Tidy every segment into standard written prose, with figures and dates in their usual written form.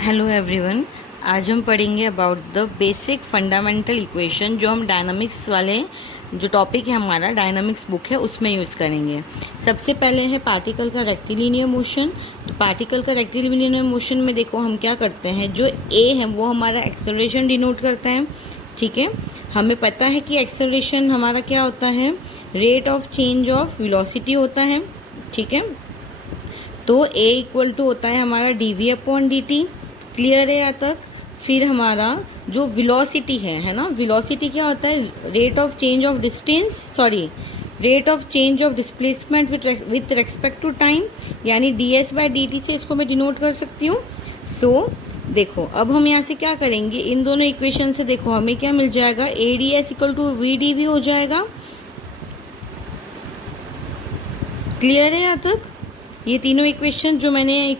Hello everyone. आज हम पढ़ेंगे about the basic fundamental equation जो हम डायनामिक्स वाले जो टॉपिक है हमारा डायनामिक्स बुक है उसमें यूज़ करेंगे। सबसे पहले है पार्टिकल का रेक्टिलिनियर मोशन। तो पार्टिकल का रेक्टिलिनियर मोशन में देखो हम क्या करते हैं, जो ए है वो हमारा एक्सेलरेशन डिनोट करता है। ठीक है, हमें पता है कि एक्सेलरेशन हमारा क्या होता है, rate of change of velocity होता है। ठीक है, तो ए इक्वल टू होता है हमारा D V upon D T. Clear है यहाँ तक। फिर हमारा जो वेलोसिटी है ना, वेलोसिटी क्या होता है, rate of change of distance, sorry rate of change of displacement with respect to time, यानी D S by D T से इसको मैं डिनोट कर सकती हूँ। सो देखो अब हम यहाँ से क्या करेंगे, इन दोनों इक्वेशन से देखो हमें क्या मिल जाएगा, A D S equal to V D V हो जाएगा। क्लियर है यहाँ तक। ये तीनों इक्वेशन जो मैंने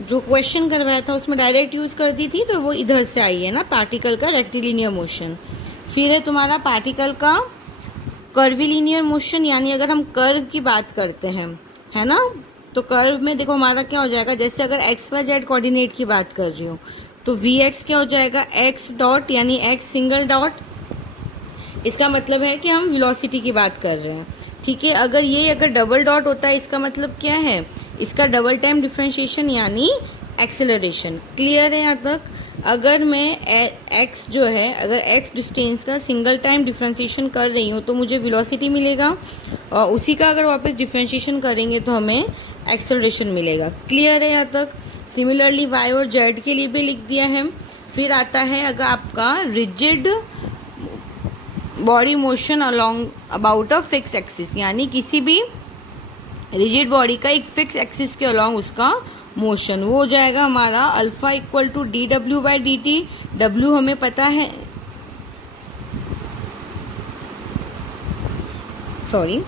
जो क्वेश्चन करवाया था उसमें डायरेक्ट यूज़ कर दी थी, तो वो इधर से आई है ना, पार्टिकल का रेक्टिलिनियर मोशन। फिर है तुम्हारा पार्टिकल का कर्विलिनियर मोशन, यानी अगर हम कर्व की बात करते हैं है ना, तो कर्व में देखो हमारा क्या हो जाएगा, जैसे अगर एक्स वाई जेड कोऑर्डिनेट की बात कर रही हूँ तो वी एक्स क्या हो जाएगा, एक्स डॉट यानी एक्स सिंगल डॉट। इसका मतलब है कि हम वेलोसिटी की बात कर रहे हैं। ठीक है, अगर डबल डॉट होता है इसका मतलब क्या है, इसका डबल टाइम डिफ्रेंशिएशन यानी एक्सेलरेशन। क्लियर है यहाँ तक। अगर मैं एक्स जो है, अगर एक्स डिस्टेंस का सिंगल टाइम डिफ्रेंशिएशन कर रही हूँ तो मुझे वेलोसिटी मिलेगा, और उसी का अगर वापस डिफ्रेंशिएशन करेंगे तो हमें एक्सेलरेशन मिलेगा। क्लियर है यहाँ तक। सिमिलरली वाई और जेड के लिए भी लिख दिया है। फिर आता है अगर आपका rigid body motion along about a fix axis, यानी किसी भी रिजिड बॉडी का एक फिक्स एक्सिस के अलोंग उसका मोशन, वो हो जाएगा हमारा alpha equal to D W by D T. W हमें पता है, sorry,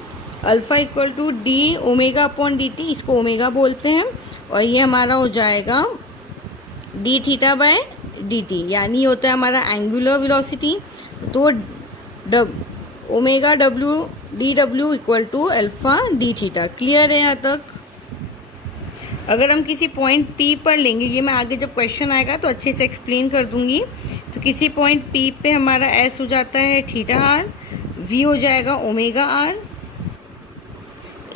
alpha equal to D omega upon D T, इसको ओमेगा बोलते हैं। और ये हमारा हो जाएगा D theta by D T, यानी होता है हमारा एंगुलर वेलोसिटी। तो omega W D W equal to alpha D theta. Clear है यहाँ तक। अगर हम किसी पॉइंट पी पर लेंगे, ये मैं आगे जब क्वेश्चन आएगा तो अच्छे से एक्सप्लेन कर दूंगी। तो किसी पॉइंट पी पे हमारा एस हो जाता है थीटा आर, वी हो जाएगा ओमेगा आर,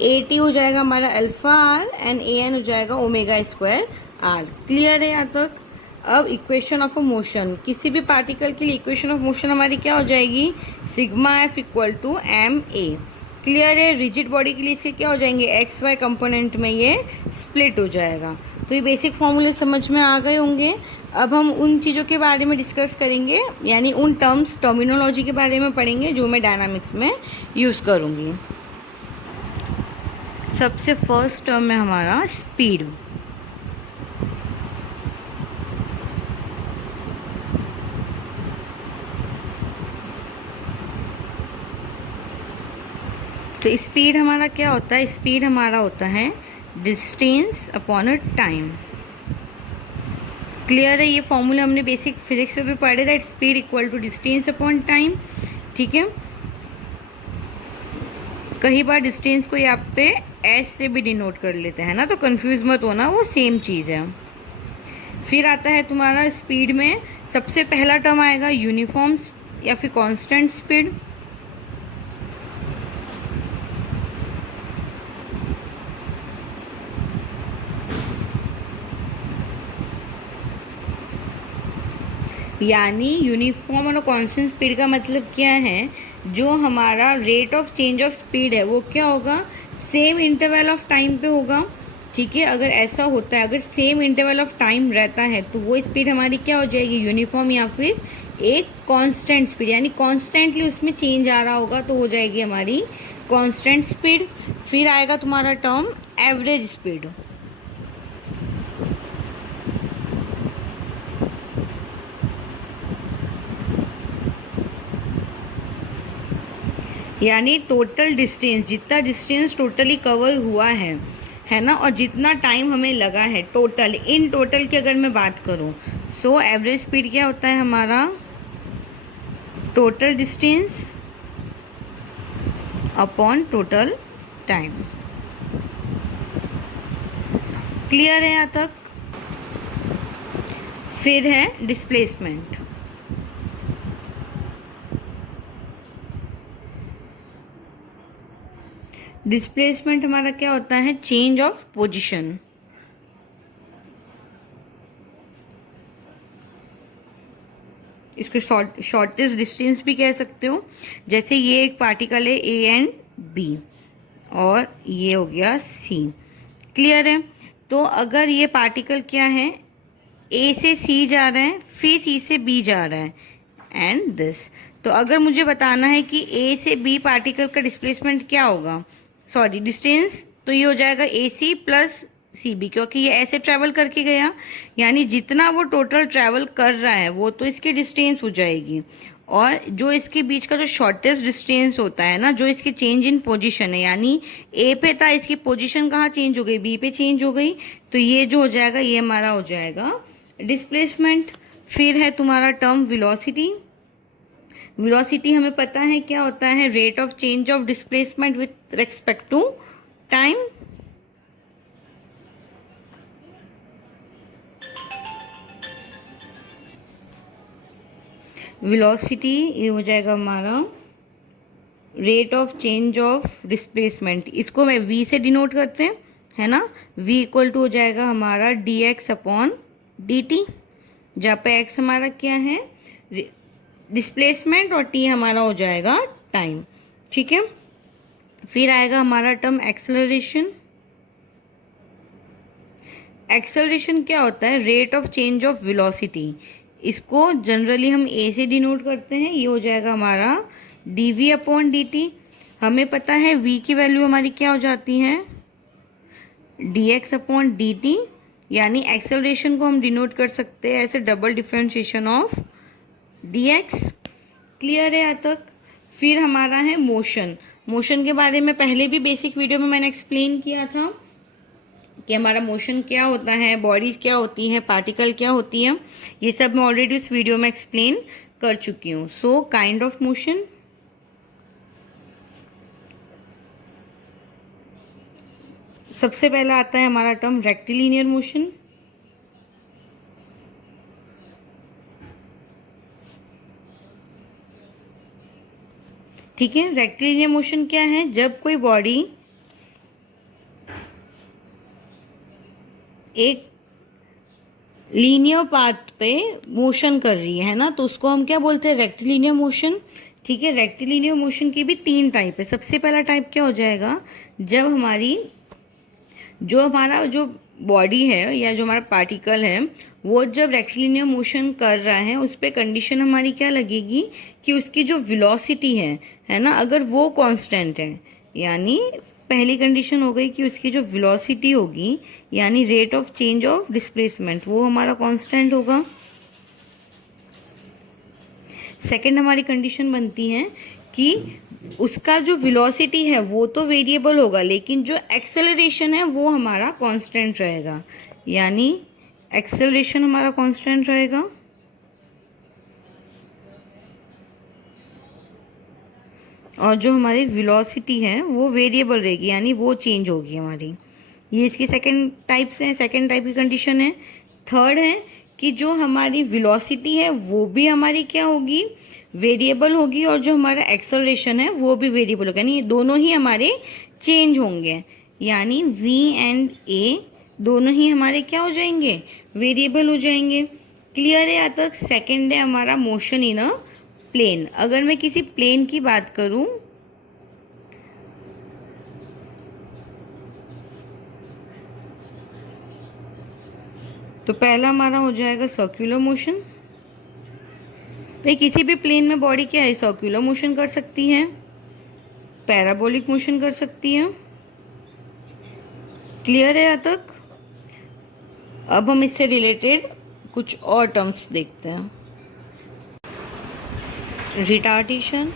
ए टी हो जाएगा हमारा alpha R, and A N हो जाएगा ओमेगा स्क्वायर आर। क्लियर है यहाँ तक। अब इक्वेशन ऑफ अ मोशन, किसी भी पार्टिकल के लिए इक्वेशन ऑफ मोशन हमारी क्या हो जाएगी, sigma F equal to M A. Clear है। रिजिड बॉडी के लिए इसके क्या हो जाएंगे, एक्स वाई कंपोनेंट में ये स्प्लिट हो जाएगा। तो ये बेसिक फॉर्मूले समझ में आ गए होंगे। अब हम उन चीज़ों के बारे में डिस्कस करेंगे, यानी उन टर्म्स टर्मिनोलॉजी के बारे में पढ़ेंगे जो मैं डायनामिक्स में यूज़ करूँगी। सबसे फर्स्ट टर्म है हमारा स्पीड। तो स्पीड हमारा क्या होता है, स्पीड हमारा होता है distance upon a time. Clear है। ये फॉर्मूला हमने बेसिक फिजिक्स में भी पढ़े, that speed equal to distance upon time. ठीक है, कई बार डिस्टेंस को यहाँ पे एस से भी डिनोट कर लेते हैं ना, तो कंफ्यूज मत होना, वो सेम चीज़ है। फिर आता है तुम्हारा स्पीड में सबसे पहला टर्म आएगा यूनिफॉर्म या फिर कांस्टेंट स्पीड। यानी यूनिफॉर्म और कांस्टेंट स्पीड का मतलब क्या है, जो हमारा rate of change of speed है वो क्या होगा, सेम इंटरवल ऑफ टाइम पे होगा। ठीक है, अगर ऐसा होता है, अगर सेम इंटरवल ऑफ टाइम रहता है तो वो स्पीड हमारी क्या हो जाएगी, यूनिफॉर्म या फिर एक कांस्टेंट स्पीड, यानी कॉन्स्टेंटली उसमें चेंज आ रहा होगा तो हो जाएगी हमारी कांस्टेंट स्पीड। फिर आएगा तुम्हारा टर्म एवरेज स्पीड। यानी टोटल डिस्टेंस, जितना डिस्टेंस टोटली कवर हुआ है ना, और जितना टाइम हमें लगा है टोटल, इन टोटल की अगर मैं बात करूं, सो एवरेज स्पीड क्या होता है हमारा, total distance upon total time. Clear है यहाँ तक। फिर है डिस्प्लेसमेंट। डिस्प्लेसमेंट हमारा क्या होता है? Change of position. इसको शॉर्टेस्ट डिस्टेंस भी कह सकते हो। जैसे ये एक पार्टिकल है ए एंड बी और ये हो गया सी। क्लियर है? तो अगर ये पार्टिकल क्या है, ए से सी जा रहा है, फिर सी से बी जा रहा है एंड दिस, तो अगर मुझे बताना है कि ए से बी पार्टिकल का डिस्प्लेसमेंट क्या होगा, सॉरी डिस्टेंस, तो ये हो जाएगा ए सी प्लस सी बी, क्योंकि ये ऐसे ट्रैवल करके गया, यानी जितना वो टोटल ट्रैवल कर रहा है वो तो इसकी डिस्टेंस हो जाएगी, और जो इसके बीच का जो शॉर्टेस्ट डिस्टेंस होता है ना, जो इसकी चेंज इन पोजीशन है, यानी ए पे था, इसकी पोजीशन कहाँ चेंज हो गई, बी पे चेंज हो गई, तो ये जो हो जाएगा ये हमारा हो जाएगा डिस्प्लेसमेंट। फिर है तुम्हारा टर्म वेलोसिटी। वेलोसिटी हमें पता है क्या होता है, rate of change of displacement with respect to time. Velocity ये हो जाएगा हमारा rate of change of displacement, इसको मैं v से डिनोट करते हैं, है ना। v इक्वल टू हो जाएगा हमारा dx अपॉन dt, जहाँ पे x हमारा क्या है, डिस्प्लेसमेंट, और t हमारा हो जाएगा टाइम। ठीक है। फिर आएगा हमारा टर्म एक्सेलरेशन। एक्सेलरेशन क्या होता है, rate of change of velocity, इसको जनरली हम a से डिनोट करते हैं, ये हो जाएगा हमारा dv अपॉन dt। हमें पता है v की वैल्यू हमारी क्या हो जाती है, dx अपॉन dt, यानी एक्सेलरेशन को हम डिनोट कर सकते हैं ऐसे double differentiation of dx। Clear है यहाँ तक? फिर हमारा है मोशन। मोशन के बारे में पहले भी बेसिक वीडियो में मैंने एक्सप्लेन किया था कि हमारा मोशन क्या होता है, बॉडी क्या होती है, पार्टिकल क्या होती है, ये सब मैं ऑलरेडी उस वीडियो में एक्सप्लेन कर चुकी हूँ। सो काइंड ऑफ मोशन, सबसे पहला आता है हमारा टर्म रेक्टिलिनियर मोशन। ठीक है। रेक्टिलिनियर मोशन क्या है, जब कोई बॉडी एक लीनियर पाथ पे मोशन कर रही है ना, तो उसको हम क्या बोलते हैं, रेक्टिलिनियर मोशन। ठीक है। रेक्टिलिनियर मोशन की भी 3 टाइप है। सबसे पहला टाइप क्या हो जाएगा, जब हमारा जो बॉडी है या जो हमारा पार्टिकल है वो जब रेक्टिलिनियर मोशन कर रहा है, उस पर कंडीशन हमारी क्या लगेगी कि उसकी जो वेलोसिटी है ना, अगर वो कांस्टेंट है, यानी पहली कंडीशन हो गई कि उसकी जो वेलोसिटी होगी, यानी rate of change of displacement, वो हमारा कांस्टेंट होगा। सेकंड हमारी कंडीशन बनती है कि उसका जो वेलोसिटी है वो तो वेरिएबल होगा, लेकिन जो एक्सेलरेशन है वो हमारा कांस्टेंट रहेगा, यानी एक्सेलरेशन हमारा कांस्टेंट रहेगा। और जो हमारी वेलोसिटी है वो वेरिएबल रहेगी, यानी वो चेंज होगी हमारी। ये इसकी सेकंड टाइप से सेकंड टाइप की कंडीशन है। थर्ड है कि जो हमारी वेलोसिटी है वो भी हमारी क्या होगी, वेरिएबल होगी, और जो हमारा एक्सेलरेशन है वो भी वेरिएबल होगा, यानी ये दोनों ही हमारे चेंज होंगे, यानी v एंड a दोनों ही हमारे क्या हो जाएंगे, वेरिएबल हो जाएंगे। क्लियर है यहाँ तक? सेकंड है हमारा मोशन इन अ प्लेन। अगर मैं किसी प्लेन की बात करूं, तो पहला हमारा हो जाएगा सर्कुलर मोशन। भाई किसी भी प्लेन में बॉडी क्या है, सर्कुलर मोशन कर सकती है, पैराबोलिक मोशन कर सकती है। क्लियर है यहाँ तक? अब हम इससे रिलेटेड कुछ और टर्म्स देखते हैं। रिटार्डेशन,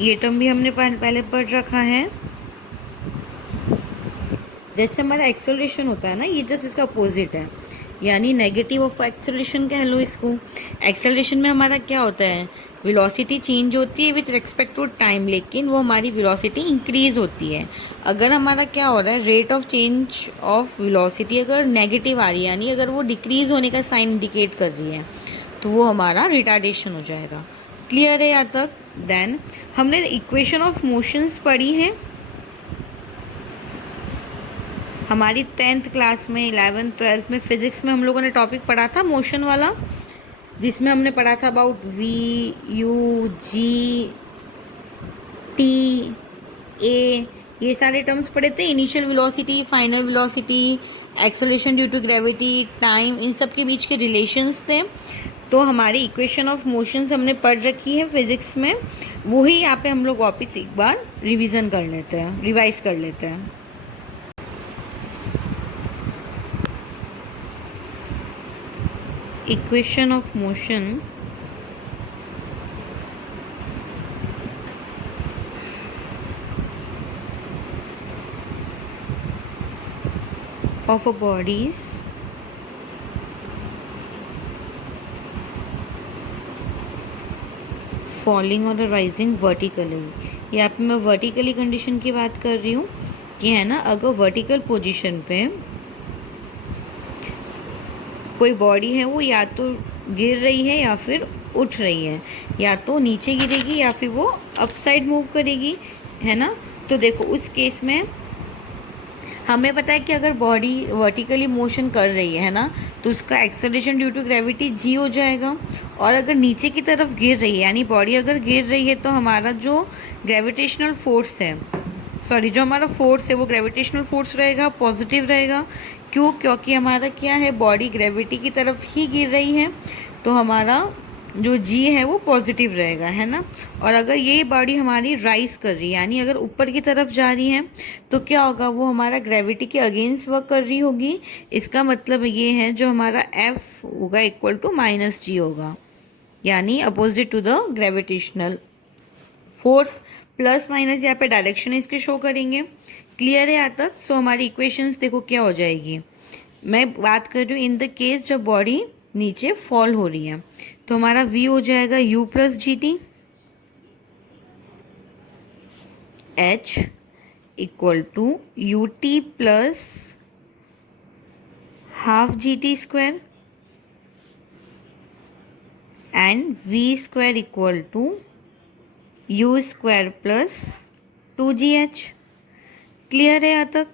ये टर्म भी हमने पहले पढ़ रखा है। जैसे हमारा एक्सेलरेशन होता है ना, ये जस्ट इसका अपोजिट है, यानी नेगेटिव ऑफ एक्सेलरेशन कह लो इसको। एक्सेलरेशन में हमारा क्या होता है, वेलोसिटी चेंज होती है विथ रिस्पेक्ट टू टाइम, लेकिन वो हमारी वेलोसिटी इंक्रीज होती है। अगर हमारा क्या हो रहा है, rate of change of velocity अगर नेगेटिव आ रही है, यानी अगर वो डिक्रीज होने का साइन इंडिकेट कर रही है, तो वो हमारा रिटार्डेशन हो जाएगा। क्लियर है यहाँ तक? देन हमने इक्वेशन ऑफ मोशंस पढ़ी है हमारी 10th क्लास में, 11th 12th में फिजिक्स में हम लोगों ने टॉपिक पढ़ा था मोशन वाला, जिसमें हमने पढ़ा था about V, U, G, T, A, ये सारे टर्म्स पढ़े थे। Initial velocity, final velocity, acceleration due to gravity, time, इन सब के बीच के रिलेशंस थे। तो हमारी इक्वेशन ऑफ मोशंस हमने पढ़ रखी है फिजिक्स में, वही यहाँ पे हम लोग वापस एक बार रिवीजन कर लेते हैं, रिवाइज कर लेते हैं। Equation of motion of a bodies falling और राइजिंग वर्टिकली। यहाँ पे मैं वर्टिकली कंडीशन की बात कर रही हूँ कि है ना, अगर वर्टिकल पोजीशन पे कोई बॉडी है वो या तो गिर रही है या फिर उठ रही है, या तो नीचे गिरेगी या फिर वो अपसाइड मूव करेगी, है ना। तो देखो उस केस में हमें पता है कि अगर बॉडी वर्टिकली मोशन कर रही है ना, तो उसका acceleration due to gravity G हो जाएगा। और अगर नीचे की तरफ गिर रही है, यानी बॉडी अगर गिर रही है, तो हमारा जो ग्रेविटेशनल फोर्स है, जो हमारा फोर्स है वो ग्रेविटेशनल फोर्स रहेगा, पॉजिटिव रहेगा। क्यों? क्योंकि हमारा क्या है, बॉडी ग्रेविटी की तरफ ही गिर रही है, तो हमारा जो जी है वो पॉजिटिव रहेगा, है ना। और अगर ये बॉडी हमारी राइज कर रही है, यानी अगर ऊपर की तरफ जा रही है, तो क्या होगा, वो हमारा ग्रेविटी के अगेंस्ट वर्क कर रही होगी। इसका मतलब ये है जो हमारा एफ होगा इक्वल टू माइनस जी होगा, यानी opposite to the gravitational force. Plus minus यहाँ पे डायरेक्शन इसके शो करेंगे। क्लियर है यहाँ तक? सो हमारी इक्वेशंस देखो क्या हो जाएगी। मैं बात कर रही हूँ इन द केस जब बॉडी नीचे फॉल हो रही है, तो हमारा v हो जाएगा u plus G T, h equal to U T plus half G T square and v square equal to U square plus 2gh। Clear है यहाँ तक?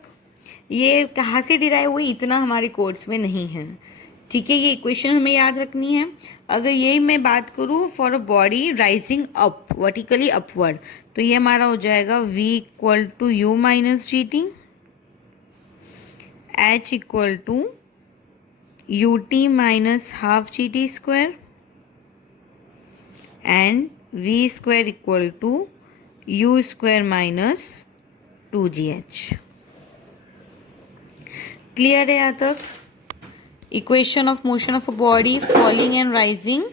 ये कहाँ से डिराइव हुई, इतना हमारे कोर्स में नहीं है, ठीक है। ये इक्वेशन हमें याद रखनी है। अगर यही मैं बात करूँ for a body rising up vertically upward, तो ये हमारा हो जाएगा v equal to U minus G T, h equal to U T minus half G T square and v square equal to U square minus 2gh। Clear है यहाँ तक? Equation of motion of a body falling and rising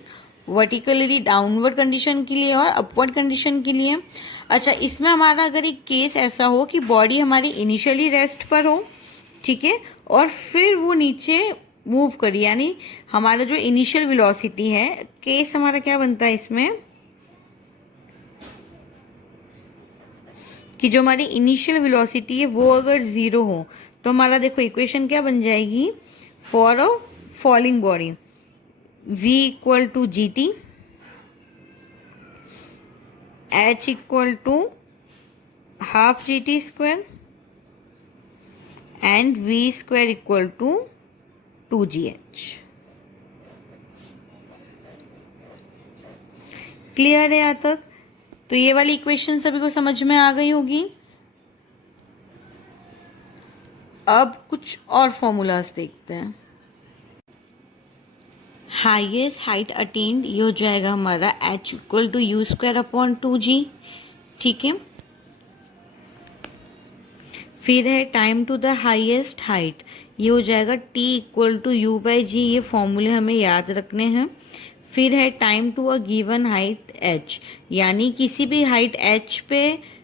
vertically downward condition के लिए और upward condition के लिए। अच्छा, इसमें हमारा अगर एक केस ऐसा हो कि बॉडी हमारी इनिशियली रेस्ट पर हो, ठीक है, और फिर वो नीचे मूव करी, यानी हमारा जो इनिशियल वेलोसिटी है, केस हमारा क्या बनता है इसमें कि जो हमारी इनिशियल वेलोसिटी है वो अगर ज़ीरो हो, तो हमारा देखो इक्वेशन क्या बन जाएगी for a falling body, v equal to G T, h equal to half G T square and v square equal to 2gh। Clear है यहाँ तक? तो ये वाली इक्वेशन सभी को समझ में आ गई होगी। अब कुछ और फॉर्मूलाज देखते हैं। हाईएस्ट हाइट अटेन्ड, ये हो जाएगा हमारा h equal to U square upon 2g, ठीक है। फिर है time to the highest height, ये हो जाएगा t equal to U by G, ये फॉर्मूले हमें याद रखने हैं। फिर है time to a given height h, यानी किसी भी हाइट h पे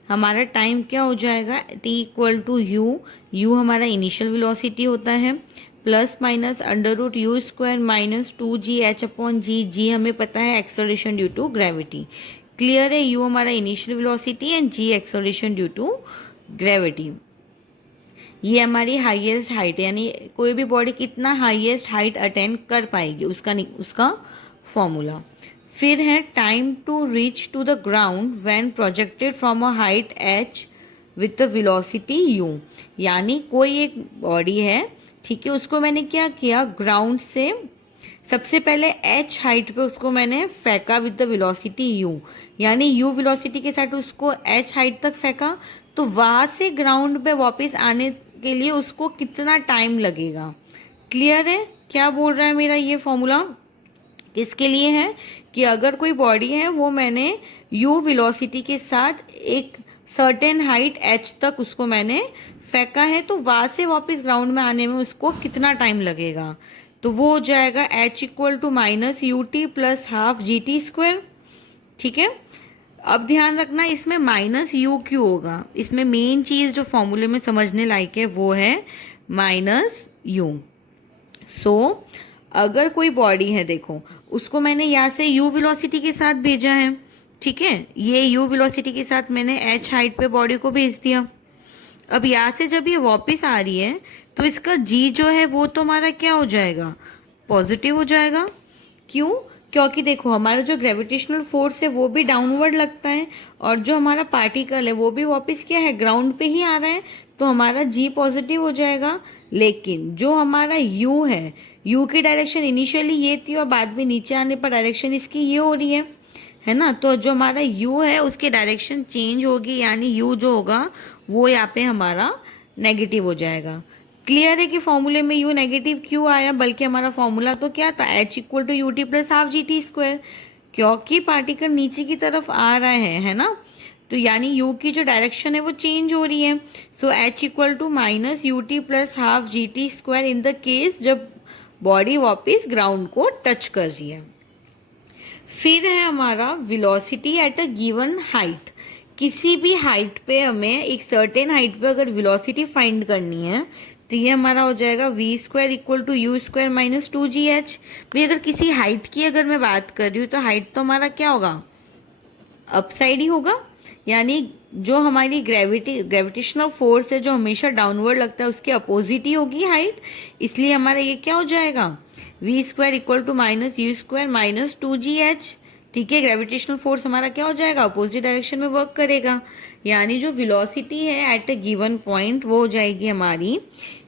हमारा टाइम क्या हो जाएगा, t equal to U, U हमारा इनिशियल वेलोसिटी होता है, plus minus under root U square minus 2gh upon G हमें पता है acceleration due to gravity. Clear है, यू हमारा initial velocity and G acceleration due to gravity. ये हमारी हाईएस्ट हाइट, यानी कोई भी बॉडी कितना हाईएस्ट हाइट अटेंड कर पाएगी उसका फॉर्मूला। फिर है time to reach to the ground when projected from a height h with the velocity u। यानी कोई एक बॉडी है, ठीक है, उसको मैंने क्या किया, ग्राउंड से सबसे पहले h हाइट पे उसको मैंने फेंका विद द वेलोसिटी u, यानी u वेलोसिटी के साथ उसको h हाइट तक फेंका। तो वहां से ग्राउंड पे वापस आने के लिए उसको कितना टाइम लगेगा। क्लियर है क्या बोल रहा है मेरा ये फॉर्मूला? किसके लिए है कि अगर कोई बॉडी है वो मैंने u वेलोसिटी के साथ एक सर्टेन हाइट h तक उसको मैंने फेंका है, तो वहां से वापस ग्राउंड में आने में उसको कितना टाइम लगेगा। तो वो हो जाएगा h equal to minus U T plus half G T square. ठीक है, अब ध्यान रखना इसमें माइनस यू क्यों होगा, इसमें मेन चीज जो फॉर्मूले में समझने लायक है वो है माइनस यू। सो अगर कोई बॉडी है, देखो उसको मैंने यहाँ से u वेलोसिटी के साथ भेजा है, ठीक है, ये u वेलोसिटी के साथ मैंने h हाइट पे बॉडी को भेज दिया। अब यहाँ से जब ये वापस आ रही है तो इसका g जो है वो तो हमारा क्या हो जाएगा, पॉजिटिव हो जाएगा। क्यों? क्योंकि देखो हमारा जो ग्रेविटेशनल फोर्स है वो भी डाउनवर्ड लगता है और जो हमारा पार्टिकल है वो भी वापस क्या है, ग्राउंड पे ही आ रहा है, तो हमारा जी पॉजिटिव हो जाएगा। लेकिन जो हमारा यू है, यू की डायरेक्शन इनिशियली ये थी और बाद में नीचे आने पर डायरेक्शन इसकी ये हो रही है ना, तो जो हमारा यू है उसकी डायरेक्शन चेंज होगी, यानी यू जो होगा वो यहाँ पे हमारा नेगेटिव हो जाएगा। क्लियर है कि फॉर्मूले में यू नेगेटिव क्यों आया, बल्कि हमारा फॉर्मूला तो क्या था, h equal to U T plus half G T square, क्योंकि पार्टिकल नीचे की तरफ आ रहा है ना, तो यानी यू की जो डायरेक्शन है वो चेंज हो रही है। So h equal to minus U T plus half G T square in the case जब बॉडी वापस ग्राउंड को टच कर रही है। फिर है हमारा velocity at a given height. किसी भी हाइट पे हमें एक सर्टेन हाइट पे अगर वेलोसिटी फाइंड करनी है तो ये हमारा हो जाएगा V square equal to U square minus 2gh। भाई अगर किसी हाइट की अगर मैं बात कर रही हूँ तो हाइट तो हमारा क्या होगा, अपसाइड ही होगा, यानी जो हमारी ग्रेविटेशनल फोर्स है जो हमेशा डाउनवर्ड लगता है उसके अपोजिट ही होगी हाइट, इसलिए हमारा ये क्या हो जाएगा, V square equal to minus U square minus 2gh। ठीक है, ग्रेविटेशनल फोर्स हमारा क्या हो जाएगा, अपोजिट डायरेक्शन में वर्क करेगा, यानी जो वेलोसिटी है एट अ गिवन पॉइंट वो हो जाएगी हमारी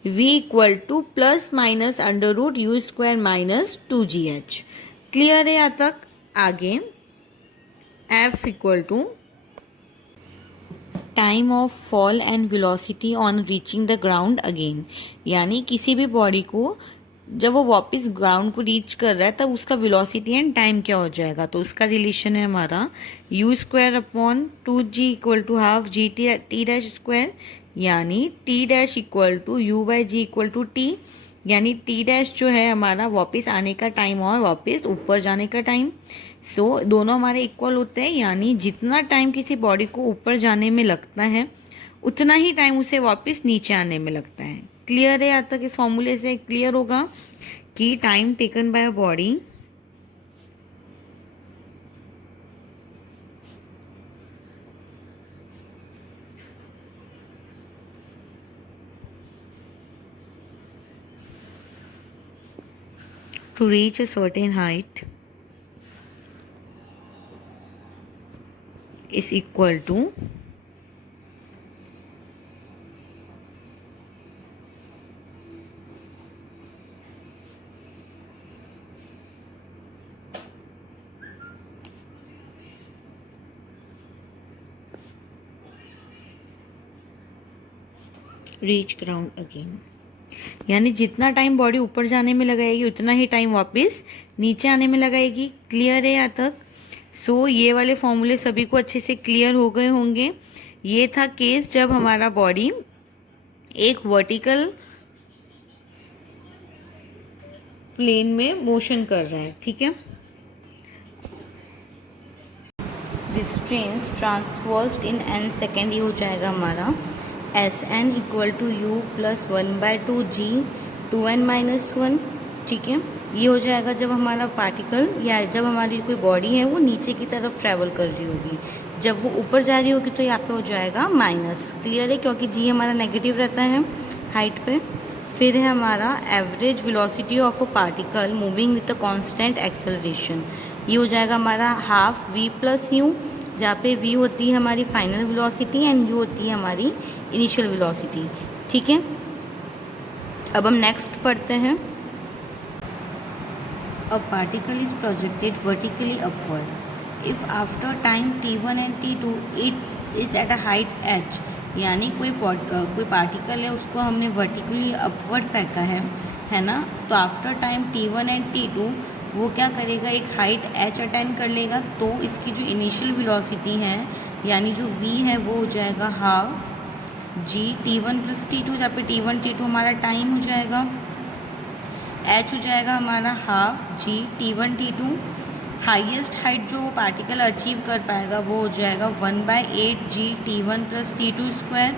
v equal to plus minus under root U square minus 2gh। Clear है यहाँ तक? आगे f equal to time of fall and velocity on reaching the ground again, यानी किसी भी बॉडी को जब वो वापस ग्राउंड को रीच कर रहा है तब उसका वेलोसिटी एंड टाइम क्या हो जाएगा, तो उसका रिलेशन है हमारा U square upon 2g equal to half G T dash square, यानी T dash equal to U by G equal to T, यानी टी डैश जो है हमारा वापस आने का टाइम और वापस ऊपर जाने का टाइम। सो दोनों हमारे इक्वल होते हैं, यानी जितना टाइम किसी बॉडी को ऊपर जाने में लगता है उतना ही टाइम उसे वापस नीचे आने में लगता है। क्लियर है? यहाँ तक इस फॉर्मूले से क्लियर होगा कि time taken by a body to reach a certain height is equal to reach ground again, यानी जितना टाइम बॉडी ऊपर जाने में लगाएगी उतना ही टाइम वापस नीचे आने में लगाएगी। क्लियर है यहाँ तक? सो ये वाले फॉर्मूले सभी को अच्छे से क्लियर हो गए होंगे। ये था केस जब हमारा बॉडी एक वर्टिकल प्लेन में मोशन कर रहा है, ठीक है। Distance transversed in n second, ये हो जाएगा हमारा S N equal to U plus 1/2g 2n-1, ठीक है। ये हो जाएगा जब हमारा पार्टिकल या जब हमारी कोई बॉडी है वो नीचे की तरफ ट्रैवल कर रही होगी। जब वो ऊपर जा रही होगी तो यहाँ पे हो जाएगा माइनस। क्लियर है, क्योंकि जी हमारा नेगेटिव रहता है हाइट पे। फिर है हमारा average velocity of a particle moving with a constant acceleration. ये हो जाएगा हमारा हाफ v प्लस यू, जहाँ पे v होती है हमारी फाइनल वेलोसिटी एंड u होती है हमारी इनिशियल वेलोसिटी, ठीक है। अब हम नेक्स्ट पढ़ते हैं। A particle is projected vertically upward. If after time t1 and t2 it is at a height h, यानी कोई पार्टिकल है उसको हमने वर्टिकली अपवर्ड फेंका है ना, तो after time t1 and t2 वो क्या करेगा, एक हाइट h अटेंड कर लेगा। तो इसकी जो इनिशियल वेलोसिटी है यानी जो v है वो हो जाएगा half g t1 plus t2, जहाँ पे t1 t2 हमारा टाइम हो जाएगा, h हो जाएगा हमारा half g t1 t2। Highest height जो पार्टिकल अचीव कर पाएगा वो हो जाएगा 1/8 g t1 plus t2 square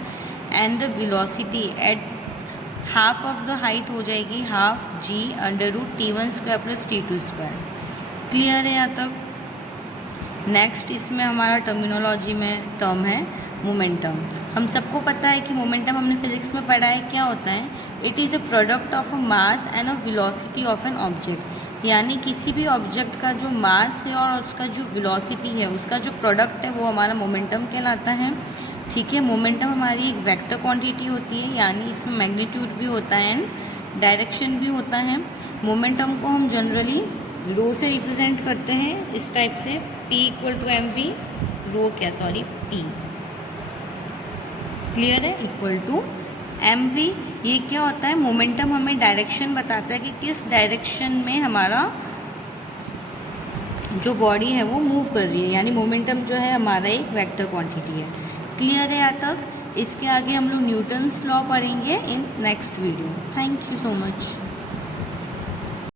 and the velocity at half of the height हो जाएगी half g under root t1 square plus t2 square. Clear है यहाँ तक। नेक्स्ट इसमें हमारा टर्मिनोलॉजी में टर्म है मोमेंटम। हम सबको पता है कि मोमेंटम हमने फिजिक्स में पढ़ा है, क्या होता है, it is a product of a mass and a velocity of an object. यानी किसी भी ऑब्जेक्ट का जो मास है और उसका जो वेलोसिटी है उसका जो प्रोडक्ट है वो हमारा मोमेंटम कहलाता है, ठीक है। मोमेंटम हमारी एक वेक्टर क्वांटिटी होती है, यानी इसमें मैग्नीट्यूड भी होता है एंड डायरेक्शन भी होता है। मोमेंटम को हम जनरली रो से रिप्रेजेंट करते हैं इस टाइप से, P equal to M V, P clear है, इक्वल टू एम वी। ये क्या होता है, मोमेंटम हमें डायरेक्शन बताता है कि किस डायरेक्शन में हमारा जो बॉडी है वो मूव कर रही है, यानी मोमेंटम जो है हमारा एक वेक्टर क्वांटिटी है। क्लियर है यहाँ तक। इसके आगे हम लोग न्यूटन्स लॉ पढ़ेंगे in next video. Thank you so much.